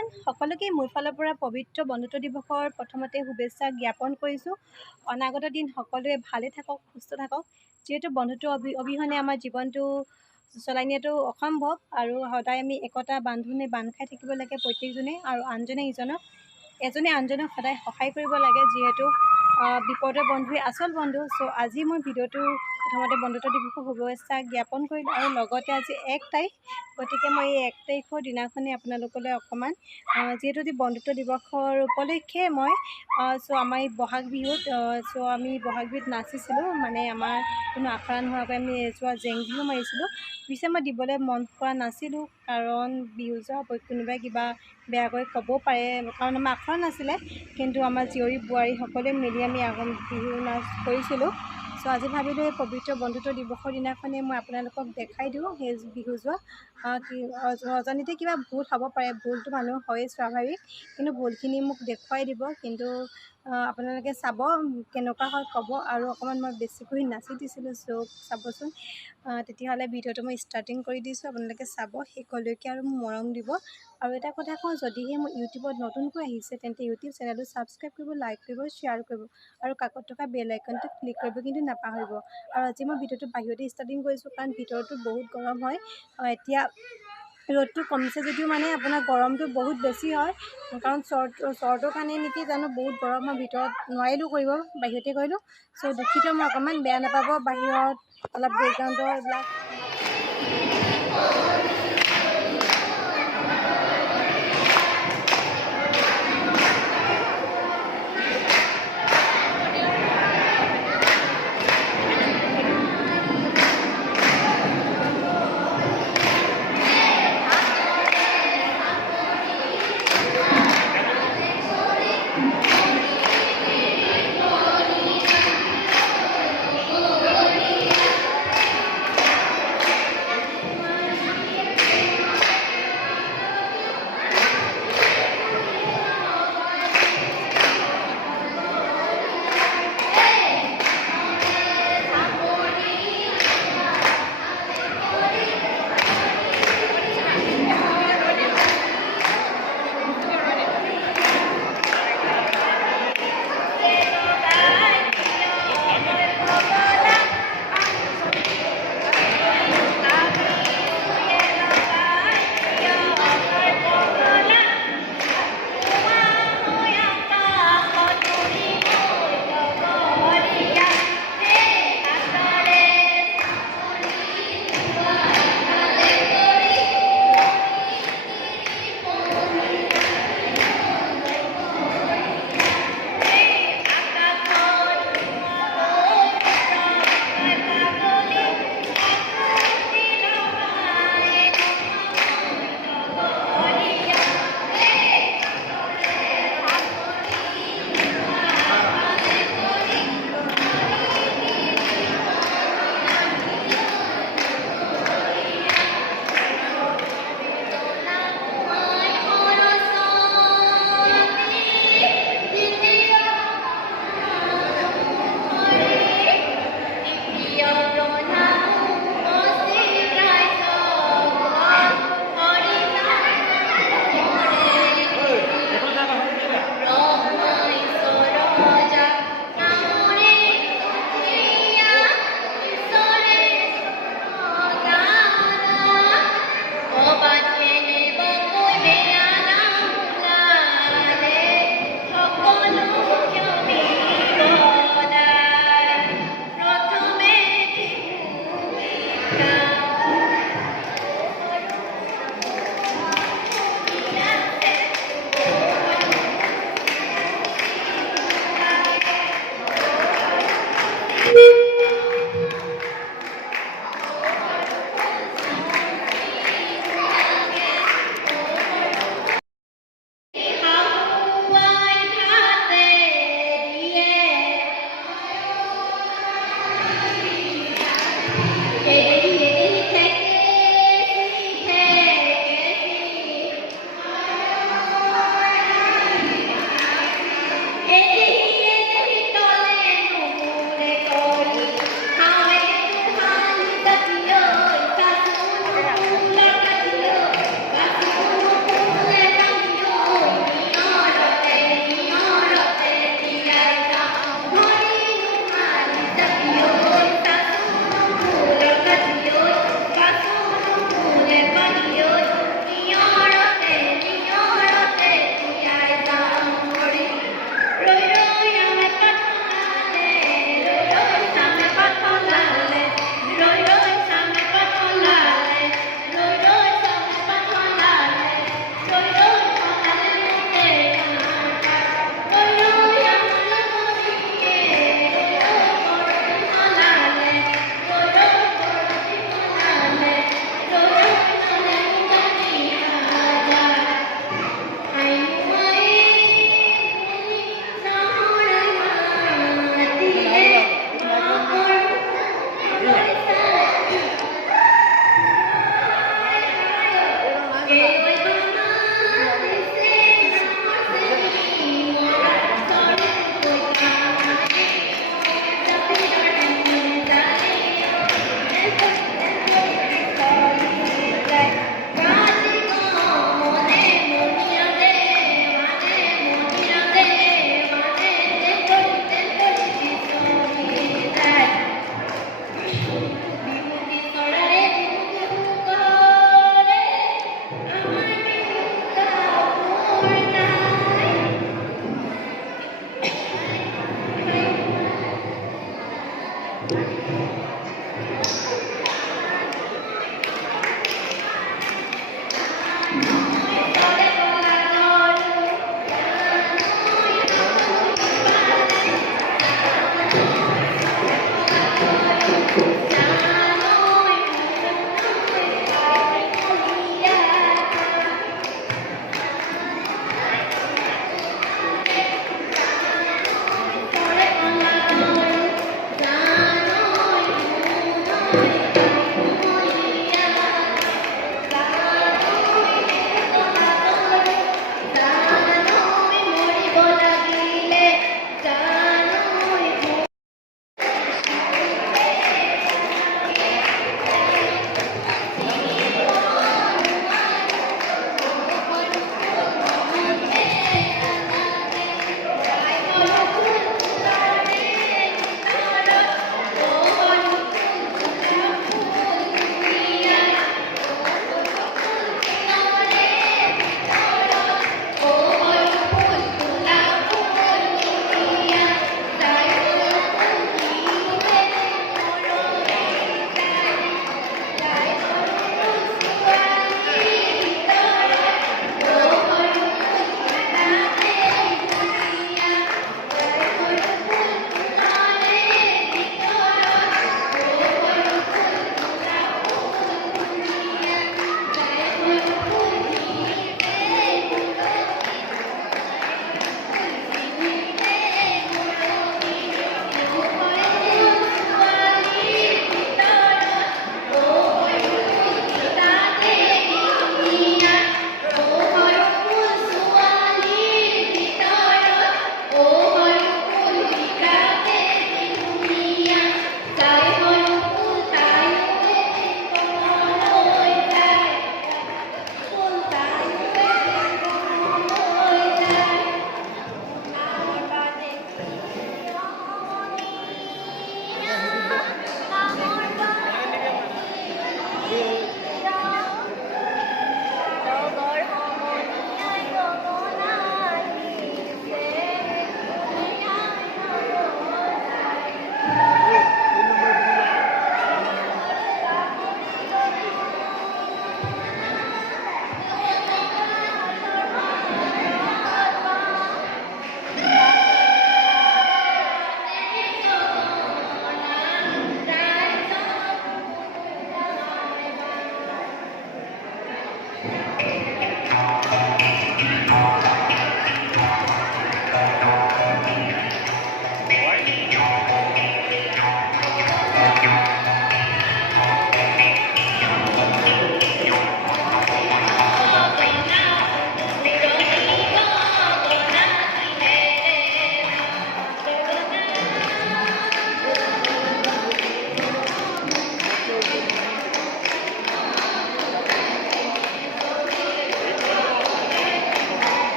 Everyone সকলোকে মোৰ ফালৰ পৰা পবিত্ৰ বন্ধুত্ব দিৱসৰ প্ৰথমতে শুভেচ্ছা জ্ঞাপন কৰিছোঁ। অনাগত দিন সকলোৱে ভালে থাকক, সুস্থ থাকক। যিহেতু বন্ধুত্ব অবিহনে আমাৰ জীৱনটো চলাই নিয়াটো অসম্ভৱ আৰু সদায় আমি একতা বান্ধোনে বান্ধ খাই থাকিব লাগে প্ৰত্যেকজনে আৰু এজনে আনজনক সদায় সহায় কৰিব লাগে যিহেতু বিপদৰ বন্ধুৱে আচল বন্ধু। চ' আজি মই ভিডিঅ'টো প্ৰথমতে বন্ধুত্ব দিৱসৰ শুভেচ্ছা জ্ঞাপন কৰিলোঁ আৰু লগতে আজি 1 তাৰিখ, গতিকে মই এই 1 তাৰিখৰ দিনাখনেই আপোনালোকলৈ অকণমান যিহেতু আজি বন্ধুত্ব দিৱসৰ উপলক্ষে মই আমাৰ এই বহাগ বিহুত আমি বহাগ বিহুত নাচিছিলোঁ, মানে আমাৰ কোনো আখৰা নোহোৱাকৈ আমি এযোৰা জেং বিহু মাৰিছিলোঁ। পিছে মই দিবলৈ মন কৰা নাছিলোঁ কাৰণ বিহু যোৱা কোনোবাই কিবা বেয়াকৈ ক'বও পাৰে কাৰণ আমাৰ আখৰা নাছিলে, কিন্তু আমাৰ জীয়ৰী বোৱাৰী সকলোৱে মিলি আমি বিহু নাচ কৰিছিলোঁ। চ' আজি ভাবিলোঁ এই পবিত্ৰ বন্ধুত্ব দিৱসৰ দিনাখনেই মই আপোনালোকক দেখাই দিওঁ সেই বিহু যোৱা। অজানিতে কিবা ভুল হ'ব পাৰে, ভুলটো মানুহৰ হয়েই স্বাভাৱিক, কিন্তু ভুলখিনি মোক দেখুৱাই দিব। কিন্তু আপোনালোকে চাব কেনেকুৱা হয় ক'ব, আৰু অকণমান মই বেছিকৈ নাচি দিছিলোঁ, চ' চাবচোন। তেতিয়াহ'লে ভিডিঅ'টো মই ষ্টাৰ্টিং কৰি দিছোঁ, আপোনালোকে চাব শেষলৈকে আৰু মৰম দিব। আৰু এটা কথা কওঁ, যদিহে মোৰ ইউটিউবত নতুনকৈ আহিছে তেন্তে ইউটিউব চেনেলটো ছাবস্ক্ৰাইব কৰিব, লাইক কৰিব, শ্বেয়াৰ কৰিব আৰু কাষত থকা বেল আইকনটো ক্লিক কৰিব কিন্তু নাপাহৰিব। আৰু আজি মই ভিডিঅ'টো বাহিৰতে ষ্টাৰ্টিং কৰিছোঁ কাৰণ ভিতৰতো বহুত গৰম হয়। এতিয়া ৰ'দটো কমিছে যদিও মানে আপোনাৰ গৰমটো বহুত বেছি হয়, কাৰণ চৰ্টৰ কাৰণে নেকি জানো বহুত গৰম হয়, ভিতৰত নোৱাৰিলোঁ কৰিব, বাহিৰতে কৰিলোঁ। চ' দুখিত মই অকণমান বেয়া নাপাব, বাহিৰত অলপ বেকগ্ৰাউণ্ডৰ এইবিলাক